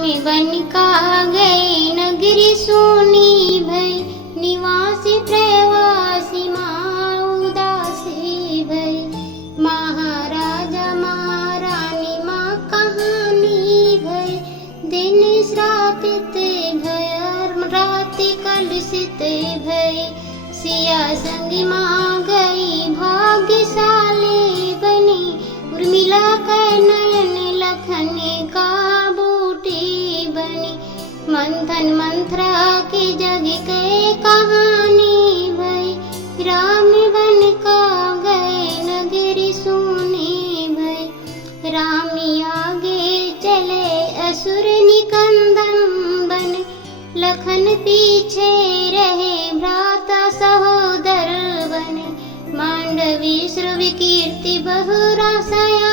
बन का गए नगरी सोनी भई, निवासी प्रवासी माँ उदासी भई। महाराजा महारानी माँ कहानी भई, दिन श्रापित भय रात कलुषित भई। सिया संगी माँ गई भाग्यशाली बनी, उर्मिला के नयन लखन का बूटी बनी। मंथन मंथरा की जग के कहानी भई, राम बन का गए नगरी सोनी भई। रामी आगे चले असुर निकंदन बन, लखन पीछे रहे भ्राता सहोदर बने। मांडवी श्रव्य कीर्ति बहु रासया